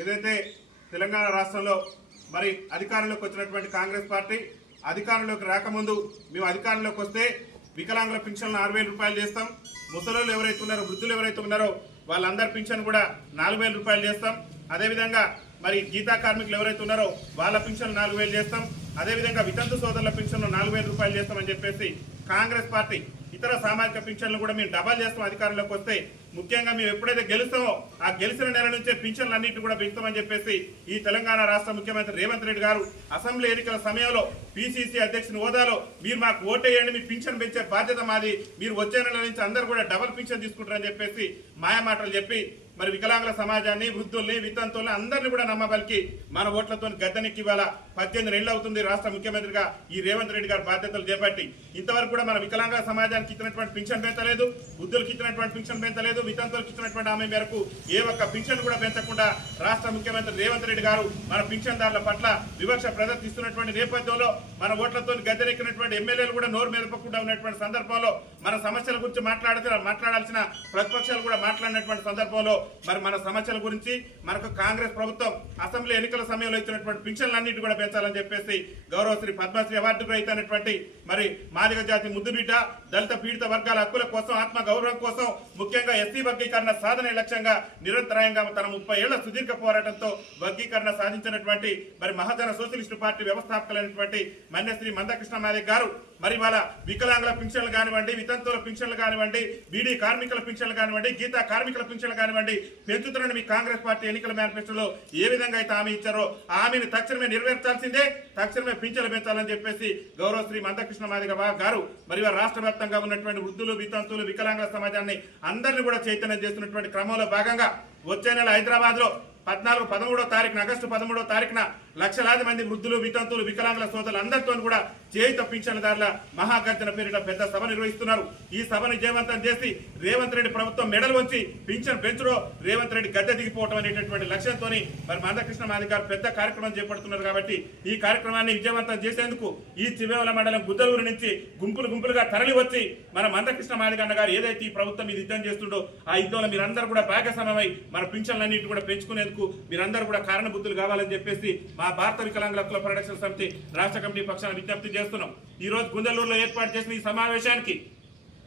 ఏదైతే తెలంగాణ రాష్ట్రంలో మరి అధికారంలోకి వచ్చినటువంటి కాంగ్రెస్ పార్టీ అధికారంలోకి రాకముందు మేము అధికారంలోకి వస్తే వికలాంగుల పింఛన్లు ఆరు వేల రూపాయలు చేస్తాం. ముసలోళ్ళు ఎవరైతే ఉన్నారో వృద్ధులు ఎవరైతే ఉన్నారో వాళ్ళందరి పింఛన్ కూడా నాలుగు వేల రూపాయలు చేస్తాం. అదేవిధంగా మరి గీతా కార్మికులు ఎవరైతే ఉన్నారో వాళ్ళ పింఛన్ నాలుగు వేలు చేస్తాం. అదేవిధంగా వితంతు సోదరుల పింఛన్లు నాలుగు వేల రూపాయలు చేస్తామని చెప్పేసి కాంగ్రెస్ పార్టీ ఇతర సామాజిక పింఛన్లు కూడా మేము డబల్ చేస్తాం అధికారంలోకి వస్తే ముఖ్యంగా మేము ఎప్పుడైతే గెలుస్తామో ఆ గెలిచిన నెల నుంచే పింఛన్లు అన్నింటి కూడా పెంచుతామని చెప్పేసి ఈ తెలంగాణ రాష్ట్ర ముఖ్యమంత్రి రేవంత్ రెడ్డి గారు అసెంబ్లీ ఎన్నికల సమయంలో పిసిసి అధ్యక్షుని హోదాలో మీరు మాకు ఓటేయండి మీ పింఛన్ పెంచే బాధ్యత మాది మీరు వచ్చే నెల నుంచి అందరూ కూడా డబల్ పింఛన్ తీసుకుంటారని చెప్పేసి మాయమాటలు చెప్పి మరి వికలాంగుల సమాజాన్ని వృద్ధుల్ని వితంతుల్ని అందరినీ కూడా నమ్మబలికి మన ఓట్లతో గద్దెనెక్కి ఇవాళ పద్దెనిమిది నెలలు అవుతుంది రాష్ట్ర ముఖ్యమంత్రిగా ఈ రేవంత్ రెడ్డి గారు బాధ్యతలు చేపట్టి. ఇంతవరకు కూడా మన వికలాంగుల సమాజానికి ఇచ్చినటువంటి పింఛన్ పెంచలేదు వృద్ధులకు ఇచ్చినటువంటి పింఛన్ పెంచలేదు వితంతులకు ఇచ్చినటువంటి ఆమె మేరకు ఏ ఒక్క పింఛన్ కూడా పెంచకుండా రాష్ట్ర ముఖ్యమంత్రి రేవంత్ రెడ్డి గారు మన పింఛన్దారుల పట్ల వివక్ష ప్రదర్శిస్తున్నటువంటి నేపథ్యంలో మన ఓట్లతో గద్దెనెక్కినటువంటి ఎమ్మెల్యేలు కూడా నోరు మెదపకుండా ఉన్నటువంటి సందర్భంలో మన సమస్యల గురించి మాట్లాడితే మాట్లాడాల్సిన ప్రతిపక్షాలు కూడా మాట్లాడినటువంటి సందర్భంలో మరి మన సమస్యల గురించి మనకు కాంగ్రెస్ ప్రభుత్వం అసెంబ్లీ ఎన్నికల సమయంలో ఇచ్చినటువంటి పింఛన్లన్నింటి కూడా పెంచాలని చెప్పేసి గౌరవశ్రీ పద్మశ్రీ అవార్డు అయినటువంటి మరి మాదిగ జాతి ముద్దుబిడ్డ దళిత పీడిత వర్గాల హక్కుల కోసం ఆత్మ గౌరవం కోసం ముఖ్యంగా ఎస్సీ వర్గీకరణ సాధన లక్ష్యంగా నిరంతరాయంగా తన ముప్పై ఏళ్ళ సుదీర్ఘ పోరాటంతో వర్గీకరణ సాధించినటువంటి మరి మహాజన సోషలిస్టు పార్టీ వ్యవస్థాపకులైనటువంటి మన్యశ్రీ మందకృష్ణ మాదిగ గారు. మరి వాళ్ళ వికలాంగుల పింఛన్లు కానివ్వండి వితంతువుల పింఛన్లు కానివ్వండి బీడీ కార్మికుల పింఛన్లు కానివ్వండి గీతా కార్మికుల పింఛన్లు కానివ్వండి పెంచుతున్న మీ కాంగ్రెస్ పార్టీ ఎన్నికల మేనిఫెస్టోలో ఏ విధంగా అయితే హామీ ఇచ్చారో హామీని తక్షణమే నెరవేర్చాల్సిందే. తక్షణమే పింఛన్లు పెంచాలని చెప్పేసి గౌరవ శ్రీ మందకృష్ణ మాదిగ గారు మరి రాష్ట్ర వ్యాప్తంగా ఉన్నటువంటి వృద్ధులు వితంతులు వికలాంగుల సమాజాన్ని అందరినీ కూడా చైతన్యం చేస్తున్నటువంటి క్రమంలో భాగంగా వచ్చే నెల హైదరాబాద్లో పద్నాలుగు పదమూడో తారీఖున ఆగస్టు పదమూడో తారీఖున లక్షలాది మంది వృద్ధులు వితంతువులు వికలాంగుల సోదరులు అందరితో కూడా చేయిత పింఛన్దారుల మహాగర్జన పేరిట పెద్ద సభ నిర్వహిస్తున్నారు. ఈ సభను జయవంతం చేసి రేవంత్ రెడ్డి ప్రభుత్వం మెడలు వంచి పింఛన్ పెంచుడో రేవంత్ రెడ్డి గద్దె దిగిపోవడం అనేటటువంటి లక్ష్యంతో మరి మందకృష్ణ మాదిగారు పెద్ద కార్యక్రమం చేపడుతున్నారు కాబట్టి ఈ కార్యక్రమాన్ని విజయవంతం చేసేందుకు ఈ చివేవల మండలం గుద్దలూరు నుంచి గుంపులు గుంపులుగా తరలి వచ్చి మన మందకృష్ణ మాదిగన్న గారు ఏదైతే ఈ ప్రభుత్వం ఇది యుద్ధం చేస్తుండో ఆ యుద్ధంలో మీరందరూ కూడా భాగస్వామై మన పింఛన్లన్నింటి కూడా పెంచుకునేందుకు మీరందరూ కూడా కారణబుద్ధులు కావాలని చెప్పేసి మా భారత వికలాంగుల హక్కుల పరిరక్షణ సమితి రాష్ట్ర కమిటీ పక్షాన విజ్ఞప్తి చేస్తున్నాం. ఈ రోజు గుందలూరులో ఏర్పాటు చేసిన ఈ సమావేశానికి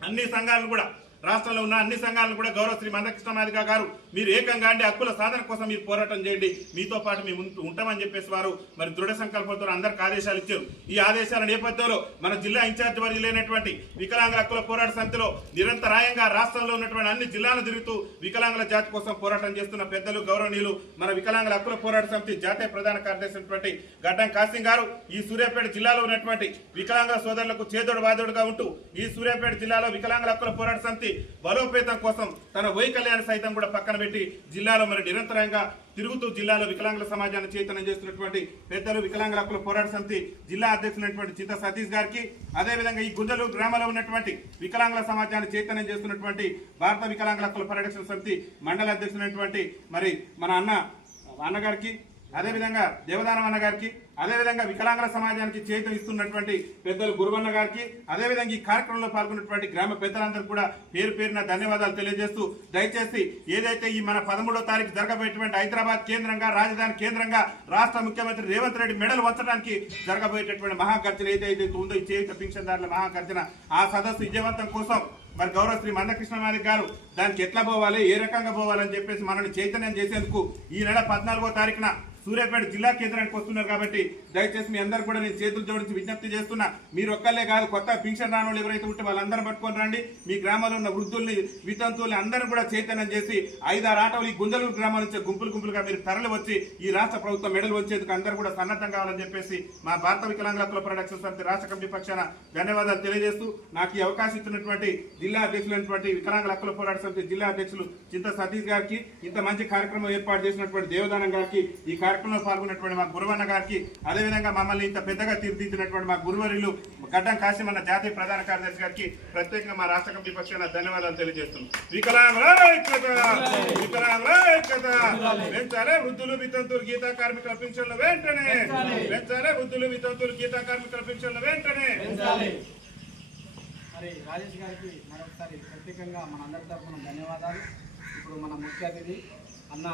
అన్ని సంఘాలను కూడా రాష్ట్రంలో ఉన్న అన్ని సంఘాలను కూడా గౌరవ శ్రీ మందకృష్ణ మాదిగ గారు మీరు ఏకంగా అండి హక్కుల సాధన కోసం మీరు పోరాటం చేయండి. మీతో పాటు మేము ఉంటామని చెప్పేసి వారు మరి దృఢ సంకల్పంతో అందరికి ఆదేశాలు ఇచ్చారు. ఈ ఆదేశాల నేపథ్యంలో మన జిల్లా ఇన్ఛార్జ్ వర్యులైనటువంటి వికలాంగుల హక్కుల పోరాట సమితిలో నిరంతరాయంగా రాష్ట్రంలో ఉన్నటువంటి అన్ని జిల్లాలు తిరుగుతూ వికలాంగుల జాతి కోసం పోరాటం చేస్తున్న పెద్దలు గౌరవనీయులు మన వికలాంగుల హక్కుల పోరాట సమితి జాతీయ ప్రధాన కార్యదర్శి గడ్డం కాసింగ్ గారు ఈ సూర్యాపేట జిల్లాలో ఉన్నటువంటి వికలాంగుల సోదరులకు చేదోడు వాదోడుగా ఉంటూ ఈ సూర్యాపేట జిల్లాలో వికలాంగుల హక్కుల పోరాట సమితి బలోపేతం కోసం తన వైకల్యాన్ని సైతం కూడా పక్కన పెట్టి జిల్లాలో మరి నిరంతరంగా తిరుగుతూ జిల్లాలో వికలాంగుల సమాజాన్ని చైతన్యం చేస్తున్నటువంటి పెద్దలు వికలాంగుల హక్కుల పోరాట సమితి జిల్లా అధ్యక్షులైనటువంటి చింత సతీష్ గారికి అదేవిధంగా ఈ గుంజలూరు గ్రామంలో ఉన్నటువంటి వికలాంగుల సమాజాన్ని చైతన్యం చేస్తున్నటువంటి భారత వికలాంగుల హక్కుల పరిరక్షణ సమితి మండల అధ్యక్షులైనటువంటి మరి మన అన్న అన్నగారికి అదేవిధంగా దేవదానం అన్న గారికి అదేవిధంగా వికలాంగుల సమాజానికి చేతం ఇస్తున్నటువంటి పెద్దలు గురువన్న గారికి అదేవిధంగా ఈ కార్యక్రమంలో పాల్గొన్నటువంటి గ్రామ పెద్దలందరూ కూడా పేరు పేరున ధన్యవాదాలు తెలియజేస్తూ దయచేసి ఏదైతే ఈ మన పదమూడో తారీఖు జరగబోయేటువంటి హైదరాబాద్ కేంద్రంగా రాజధాని కేంద్రంగా రాష్ట్ర ముఖ్యమంత్రి రేవంత్ రెడ్డి మెడలు వంచడానికి జరగబోయేటటువంటి మహాగర్జన ఏదైతే ఉందో ఈ చేయుత పింఛన్దారుల మహాగర్జన ఆ సదస్సు విజయవంతం కోసం మరి గౌరవ శ్రీ మందకృష్ణ మాదిక్ గారు దానికి ఎట్లా పోవాలి ఏ రకంగా పోవాలని చెప్పేసి మనల్ని చైతన్యం చేసేందుకు ఈ నెల పద్నాలుగో తారీఖున సూర్యాపేట జిల్లా కేంద్రానికి వస్తున్నారు కాబట్టి దయచేసి మీ అందరు కూడా నేను చేతులు జోడించి విజ్ఞప్తి చేస్తున్నా మీరు ఒక్కళ్ళే కాదు కొత్త పింఛన్ రాని వాళ్ళు ఎవరైతే ఉంటే వాళ్ళందరూ పట్టుకొని రండి. మీ గ్రామంలో ఉన్న వృద్ధుల్ని వితంతువుల్ని అందరూ కూడా చైతన్యం చేసి ఐదారు ఆటోలు ఈ గుంజలూరు గ్రామాల నుంచి గుంపులు గుంపులుగా మీరు తరలి వచ్చి ఈ రాష్ట్ర ప్రభుత్వం మెడలు వచ్చేందుకు అందరూ కూడా సన్నద్ధం కావాలని చెప్పేసి మా భారత వికలాంగుల హక్కుల ప్రొడక్షన్ సమితి రాష్ట్ర కమిటీ పక్షాన ధన్యవాదాలు తెలియజేస్తూ నాకు ఈ అవకాశం ఇచ్చినటువంటి జిల్లా అధ్యక్షులైనటువంటి వికలాంగుల హక్కుల పోరాట సమితి జిల్లా అధ్యక్షులు చింత సతీష్ గారికి ఇంత మంచి కార్యక్రమం ఏర్పాటు చేసినటువంటి దేవదానం గారికి ఈ కార్యక్రమంలో పాల్గొన్నటువంటి మా గురువన్న గారికి అదేవిధంగా మమ్మల్ని ఇంత పెద్దగా తీర్చిదిద్దినటువంటి మా గురువరులు గడ్డం కాసిమన్న జాతీయ ప్రధాన కార్యదర్శి గారికి ప్రత్యేకంగా మా రాష్ట్ర కమిటీ పక్షాన ధన్యవాదాలు తెలియజేస్తున్నాం! పెంచాలే వృద్ధులు వితంతులు గీతా కార్మికుల పింఛన్లు వెంటనే పెంచాలే వృద్ధులు వితంతులు గీతా కార్మికుల పింఛన్లు వెంటనే. మరి రాజేష్ గారికి మరొకసారి ప్రత్యేకంగా మనందరి తరఫున ధన్యవాదాలు. ఇప్పుడు మన ముఖ్య అతిథి అన్న